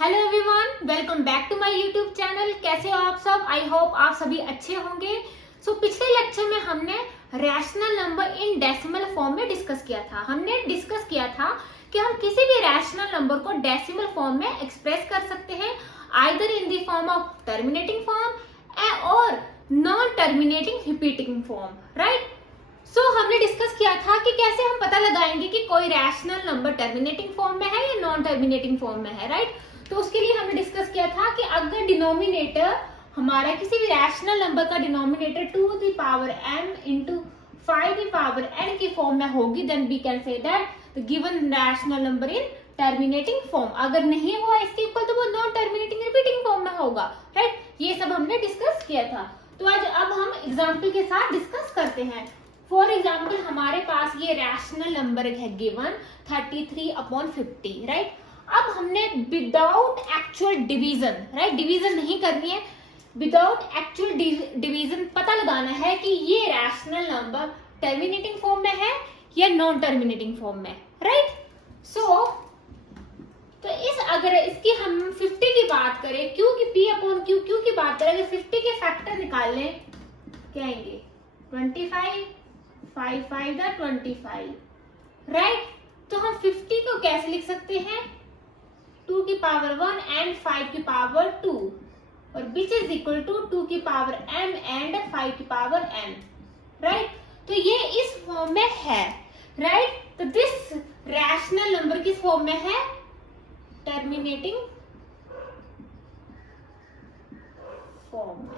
Hello everyone, welcome back to my YouTube channel. कैसे हो आप सब? आई होप आप सभी अच्छे होंगे। पिछले लेक्चर में हमने rational number in decimal form में डिस्कस किया था। हमने डिस्कस किया था कि हम किसी भी रैशनल नंबर को डेसिमल फॉर्म में एक्सप्रेस कर सकते हैं, either in the form of terminating form और non terminating repeating form, right. हमने डिस्कस किया था कि कैसे हम पता लगाएंगे कि कोई रैशनल नंबर टर्मिनेटिंग फॉर्म में है या नॉन टर्मिनेटिंग फॉर्म में है, राइट। तो उसके लिए हमने डिस्कस किया था कि अगर डिनोमिनेटर हमारा किसी भी रैशनल नंबर का डिनोमिनेटर 2 की पावर m इंटू 5 की पावर n की फॉर्म में होगी, then we can say that the given rational number in terminating form. अगर नहीं हुआ इसके इक्वल तो वो नॉन टर्मिनेटिंग रिपीटिंग फॉर्म में होगा, राइट। ये सब हमने डिस्कस किया था। तो आज अब हम एग्जाम्पल के साथ डिस्कस करते हैं। फॉर एग्जाम्पल हमारे पास ये रैशनल नंबर है गिवन 33/50, राइट। अब हमने without actual division, right, division नहीं करनी है, विदाउट एक्चुअल डिवीजन पता लगाना है कि ये रैशनल नंबर टर्मिनेटिंग फॉर्म में है या नॉन टर्मिनेटिंग फॉर्म में, राइट। तो अगर इसकी हम 50 की बात करें, क्यू की P/Q की बात करें, अगर 50 के फैक्टर निकाल लें, क्या आएंगे 25, 5 5 25, राइट। तो हम 50 को कैसे लिख सकते हैं? 2 की पावर 1 एंड 5 की पावर 2 और विच इज इक्वल टू 2 की पावर m एंड 5 की पावर n, राइट। तो ये इस फॉर्म में है, राइट। तो दिस रैशनल नंबर किस फॉर्म में है? टर्मिनेटिंग फॉर्म में।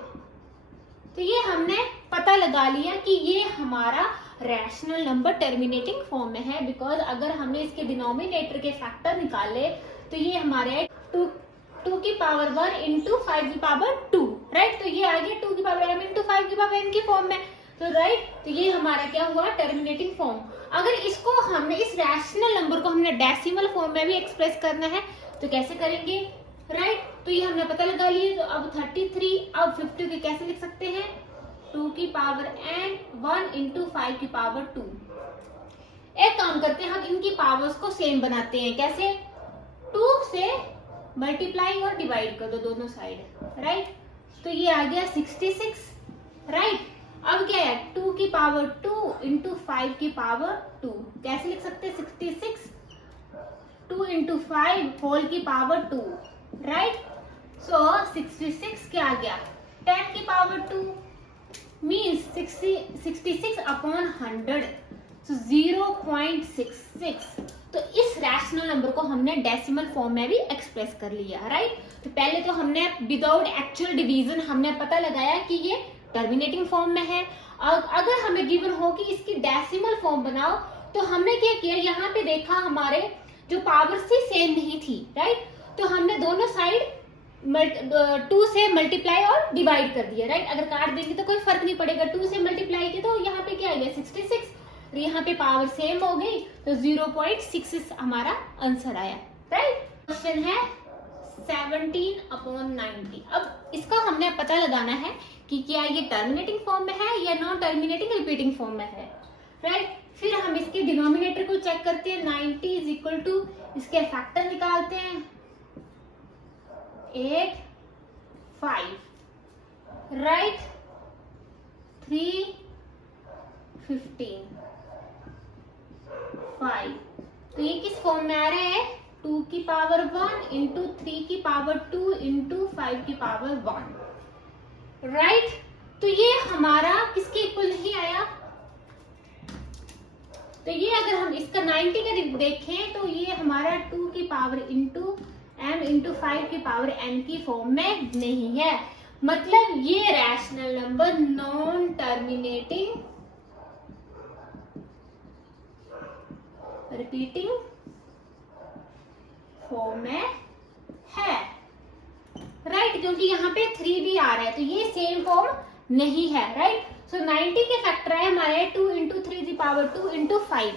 तो ये हमने पता लगा लिया कि ये हमारा रैशनल नंबर टर्मिनेटिंग फॉर्म में है, बिकॉज अगर हमने इसके डिनोमिनेटर के फैक्टर निकाले तो ये हमारे 2 की पावर 1 इंटू 5 की पावर 2, राइट। तो ये आ गया 2 की पावर m इंटू 5 की पावर n की फॉर्म में, तो राइट। तो ये हमारा क्या हुआ? Terminating form. अगर इसको हमने इस रैशनल नंबर को हमने डेसिमल फॉर्म में भी एक्सप्रेस करना है तो कैसे करेंगे, राइट। तो ये हमने पता लगा लिया। तो अब 33 अब 50 के कैसे लिख सकते हैं? 2 की पावर n 1 इंटू 5 की पावर 2। एक काम करते हैं, हम इनकी पावर्स को सेम बनाते हैं। कैसे? 2 से मल्टीप्लाई और डिवाइड कर दो दोनों साइड, राइट। तो ये आ गया 66, राइट। अब क्या है? 2 की पावर 2 इंटू 5 की पावर 2। कैसे लिख सकते हैं? 66 2 इंटू 5 होल की पावर 2, राइट। 66 क्या आ गया? 10 की पावर 2 मीन्स 66/100, 0.66। तो इस रैशनल नंबर को हमने डेसिमल फॉर्म में भी एक्सप्रेस कर लिया, राइट। तो पहले तो हमने विदाउट एक्चुअल डिवीजन हमने पता लगाया कि ये टर्मिनेटिंग फॉर्म में है। अगर हमें गिवन हो कि इसकी डेसिमल फॉर्म बनाओ, तो हमने क्या किया, यहाँ पे देखा हमारे जो पावर्स थी सेम नहीं थी, राइट। तो हमने दोनों साइड 2 से मल्टीप्लाई और डिवाइड कर दिया, राइट। अगर काट देंगे तो कोई फर्क नहीं पड़ेगा। 2 से मल्टीप्लाई किया तो यहाँ पे क्या आ गया 66 और यहाँ पे पावर सेम हो गई, तो 0.66 हमारा आंसर आया, राइट। क्वेश्चन है 17/90। अब इसका हमने पता लगाना है कि क्या ये टर्मिनेटिंग फॉर्म में है या नॉन टर्मिनेटिंग रिपीटिंग फॉर्म में है, राइट। फिर हम इसके डिनोमिनेटर को चेक करते हैं। 90 इज इक्वल टू इसके फैक्टर निकालते हैं 8 5, राइट, 3 15 5। तो ये किस फॉर्म में आ रहे हैं? 2 की पावर 1 इंटू 3 की पावर 2 इंटू 5 की पावर 1, राइट। तो ये हमारा किसके इक्वल नहीं आया? तो ये अगर हम इसका 90 का देखें तो ये हमारा 2 की पावर इंटू m इंटू 5 की पावर n की फॉर्म में नहीं है। मतलब ये rational number non terminating repeating form में है, राइट, क्योंकि यहाँ पे 3 भी आ रहा है, तो ये सेम फॉर्म नहीं है, राइट। 90 के फैक्टर है हमारे 2 इंटू 3 की पावर 2 इंटू 5।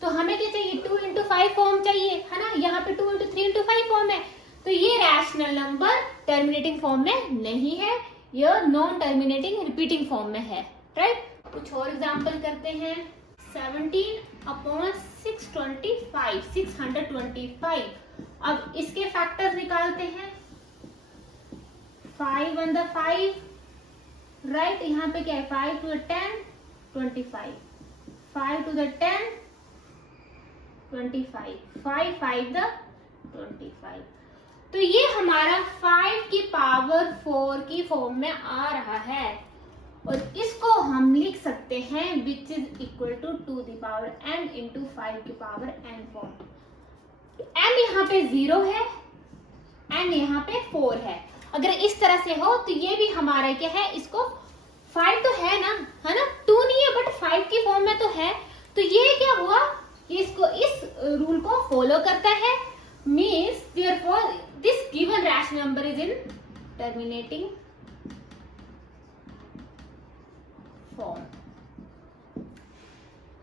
तो हमें क्या चाहिए? 2 इंटू 5 फॉर्म चाहिए, है ना। यहाँ पे 2 इंटू 3 इंटू 5 फॉर्म है, तो ये रैशनल नंबर टर्मिनेटिंग फॉर्म में नहीं है, यह नॉन टर्मिनेटिंग रिपीटिंग फॉर्म में है, राइट। कुछ और एग्जाम्पल करते हैं। 17/625, 625। अब इसके फैक्टर्स निकालते 5 1 5, राइट। यहाँ पे क्या है, 5 to the 10 25, 5 to the 10 25, 5 5 the 25। तो ये हमारा 5 की पावर 4 की फॉर्म में आ रहा है और इसको हम लिख सकते हैं which is equal to 2 the power n into 5 की पावर n फॉर्म। n यहाँ पे 0 है, n यहाँ पे 4 है। अगर इस तरह से हो तो ये भी हमारा क्या है, इसको 5 तो है ना, है ना, 2 नहीं है बट 5 की फॉर्म में तो है। तो ये क्या हुआ, ये इसको इस रूल को फॉलो करता है, means therefore this given rational number is in terminating form,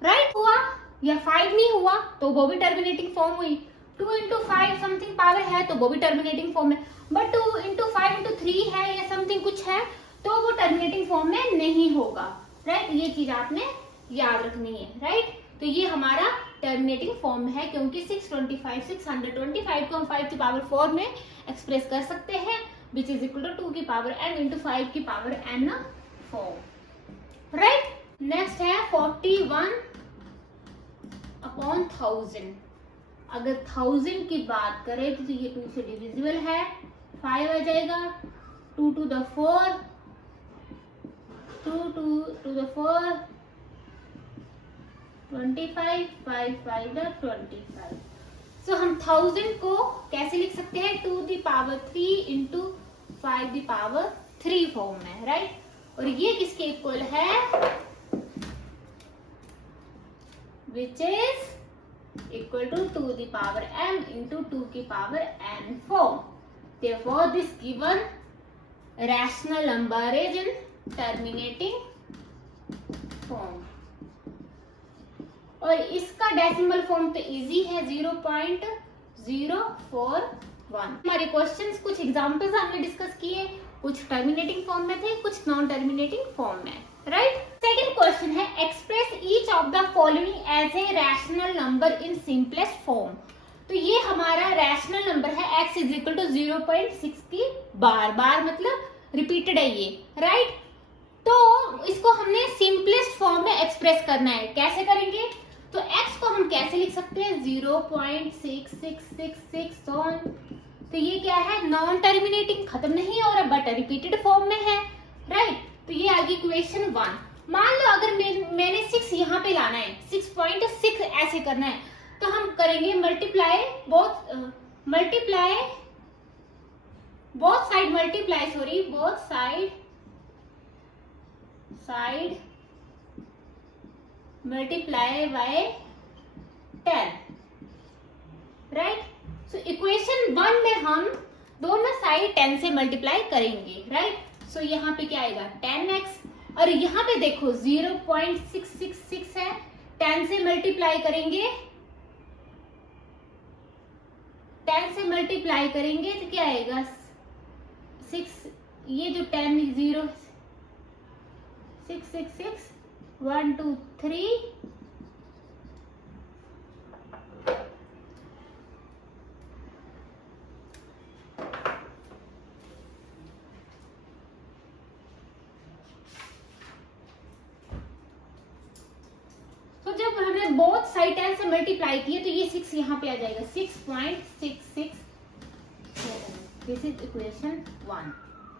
right. हुआ या 5 नहीं हुआ तो वो भी टर्मिनेटिंग फॉर्म हुई। 2 इंटू 5 समथिंग पावर है तो वो भी टर्मिनेटिंग फॉर्म है, बट 2 इंटू 5 इंटू 3 है या समथिंग कुछ है तो वो टर्मिनेटिंग फॉर्म में नहीं होगा, राइट। ये चीज आपने याद रखनी है, राइट। तो ये हमारा टर्मिनेटिंग फॉर्म है क्योंकि 625 को हम 5 की पावर 4 में एक्सप्रेस कर सकते हैं, विच इज इक्वल टू 2 की पावर n इंटू 5 की पावर n 4, राइट। नेक्स्ट है 41 अपॉन 1000। अगर 1000 की बात करें तो ये 2 से डिविजिबल है, 5 आ जाएगा, 2 to the 4, 2 to the 4 25, 5 5 the 25। So हम 1000 को कैसे लिख सकते हैं, 2 the power 3 into 5 the power 3 form में, राइट। और ये किसके इक्वल है, which is equal to 2 the power m into 2 की power n form. Therefore this given rational number is in terminating form। और इसका डेसिमल फॉर्म तो इजी है, 0.041। हमारे क्वेश्चंस कुछ एग्जांपल्स हमने डिस्कस किए, कुछ टर्मिनेटिंग फॉर्म में थे, कुछ नॉन टर्मिनेटिंग फॉर्म में, राइट। सेकंड क्वेश्चन है express each of the following as a rational number in simplest form. तो ये हमारा रैशनल नंबर है, x इज इक्वल टू 0.6 की बार बार मतलब रिपीटेड है ये, राइट। तो इसको हमने सिंपलेस्ट फॉर्म में एक्सप्रेस करना है, कैसे करेंगे, तो x को हम कैसे लिख सकते हैं, 0.6666 तो ये क्या है, नॉन टर्मिनेटिंग, खत्म नहीं हो रहा बट रिपीटेड फॉर्म में है, राइट। तो ये आ गई इक्वेशन 1। मान लो अगर मैंने 6 यहाँ पे लाना है, 6.6 ऐसे करना है, तो हम करेंगे multiply both side multiply by 10, right. So equation 1 में हम दोनों साइड 10 से मल्टीप्लाई करेंगे, राइट। सो यहाँ पे क्या आएगा 10x, और यहाँ पे देखो 0.666 है, 10 से मल्टीप्लाई करेंगे, 10 से मल्टीप्लाई करेंगे तो क्या आएगा 6, ये जो 10 0 666 1 2 3 तो जब हमने बोथ साइड 10 से मल्टीप्लाई किए तो ये 6 यहाँ पे आ जाएगा, 6.667। This is equation 1।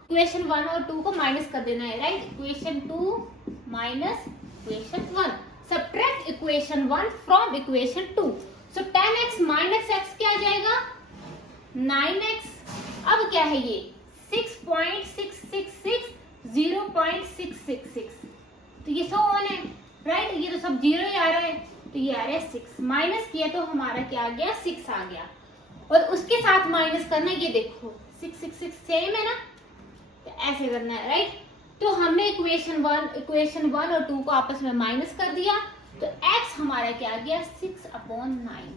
इक्वेशन 1 और 2 को माइनस कर देना है, right. Equation 2 minus equation 1, subtract equation 1 from equation 2। So 10x minus x क्या आ जाएगा 9x। अब क्या है ये 6.666 0.666, तो ये 100 है, राइट। ये तो सब 0 ही आ रहा है, तो ये आ रहा है 6, माइनस किया तो हमारा क्या आ गया 6 आ गया, और उसके साथ माइनस करना, ये देखो 666 सेम है ना, तो ऐसे करना है, राइट। तो हमने इक्वेशन 1 और 2 को आपस में माइनस कर दिया, तो x हमारा क्या आ गया 6/9,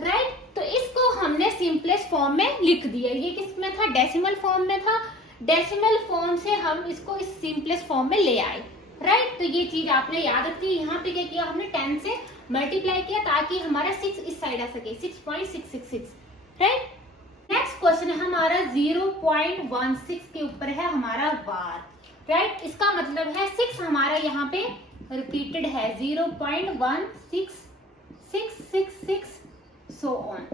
राइट। तो इसको हमने सिंपलेस्ट फॉर्म में लिख दिया। ये किस में था, डेसिमल फॉर्म में था, डेसिमल फॉर्म से हम इसको इस सिंपलेस्ट फॉर्म में ले आए, राइट। तो ये चीज आपने याद रखी है। यहाँ पे क्या किया हमने 10 से मल्टीप्लाई किया ताकि हमारा 6 इस साइड आ सके, 6.666, राइट। नेक्स्ट क्वेश्चन है हमारा हमारा 0.16 के ऊपर है हमारा बार, राइट। इसका मतलब है 6 हमारा यहाँ पे रिपीटेड है, 0.16666 सो ऑन,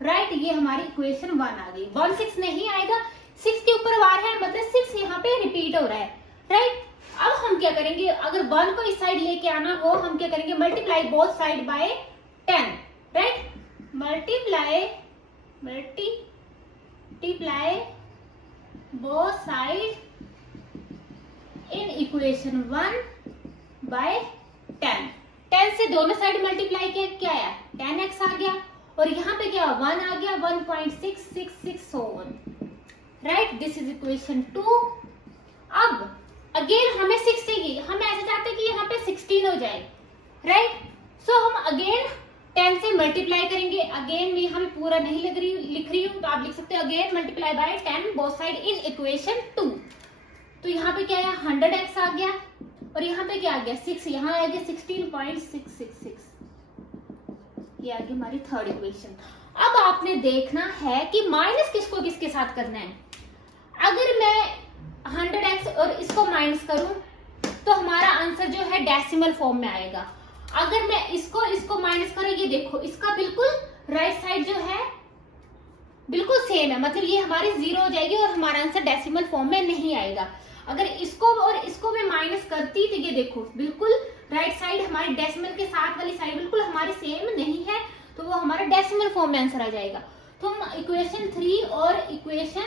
राइट। ये हमारी इक्वेशन 1 आ गई। 16 नहीं आएगा, 6 के ऊपर बार है मतलब 6 यहाँ पे रिपीट हो रहा है, राइट। अब हम क्या करेंगे, अगर 1 को इस साइड लेके आना हो, हम क्या करेंगे, multiply both side by 10, right. Multiply both side in equation 1 by 10। 10 से दोनों साइड मल्टीप्लाई किया, क्या आया, 10x आ गया, और यहाँ पे क्या 1 आ गया, 1.666 so on, right. This is equation 2। अब अगेन हमें 6 चाहिए, हम ऐसे चाहते हैं कि यहाँ पे 16 हो जाए, राइट। सो हम अगेन 10 से मल्टीप्लाई करेंगे। अगेन मैं यहाँ पे पूरा नहीं लिख रही हूँ, तो आप लिख सकते हो again multiply by 10 both side in equation 2। तो यहाँ पे क्या है, 100x आ गया, और यहाँ पे क्या आ गया, 6, यहाँ आ गया 16.666, ये आ गई हमारी थर्ड इक्वेशन। अब आपने देखना है कि माइनस किसको किसके साथ करना है। अगर मैं 100x और इसको माइनस करूं तो हमारा आंसर जो है डेसिमल फॉर्म में आएगा। अगर मैं इसको माइनस करूं, ये देखो इसका बिल्कुल राइट साइड जो है बिल्कुल सेम है, मतलब ये हमारी 0 हो जाएगी और हमारा आंसर डेसिमल फॉर्म में नहीं आएगा। अगर इसको और इसको मैं माइनस करती तो ये देखो बिल्कुल राइट साइड हमारी डेसिमल के साथ वाली साइड बिल्कुल हमारी सेम नहीं है, तो वो हमारा डेसिमल फॉर्म में आंसर आ जाएगा। तो हम इक्वेशन 3 और इक्वेशन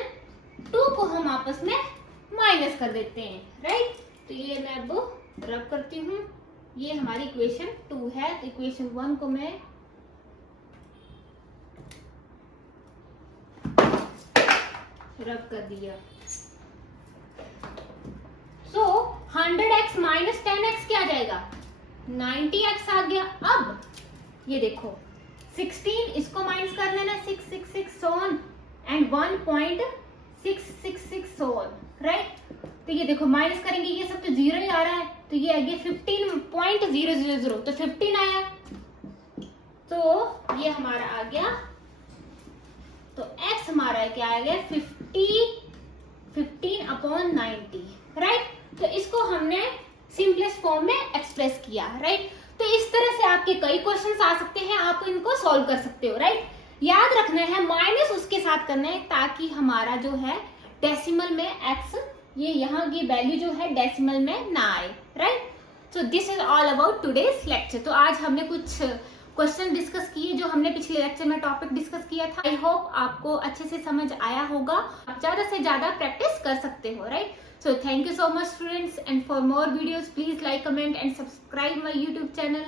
2 को हम आपस में माइनस कर देते हैं, राइट। तो ये मैं अब रब करती हूँ, ये हमारी इक्वेशन 2 है। तो इक्वेशन 1 को मैं रब कर दिया। सो 100x माइनस 10x क्या आ जाएगा, 90x आ गया। अब ये देखो 16 इसको माइनस कर लेना, 666 so on and 1.666 so on, right. तो ये देखो माइनस करेंगे, ये सब तो 0 ही आ रहा है, तो ये आ गया 15.000, तो 15 आया, तो ये हमारा आ गया। तो x हमारा क्या आ गया, 15/90, राइट। तो इसको हमने सिंपलेस्ट फॉर्म में एक्सप्रेस किया, राइट। तो इस तरह से आपके कई क्वेश्चंस आ सकते हैं, आप इनको सॉल्व कर सकते हो, राइट। याद रखना है माइनस उसके साथ करना है ताकि हमारा जो है डेसिमल में x, ये यहाँ की वैल्यू जो है डेसिमल में ना आए, right. So this is all about today's lecture. तो आज हमने कुछ क्वेश्चन डिस्कस किए जो हमने पिछले लेक्चर में टॉपिक डिस्कस किया था। आई होप आपको अच्छे से समझ आया होगा, आप ज्यादा से ज्यादा प्रैक्टिस कर सकते हो, right. So thank you so much students, and for more videos please like, comment and subscribe my YouTube channel.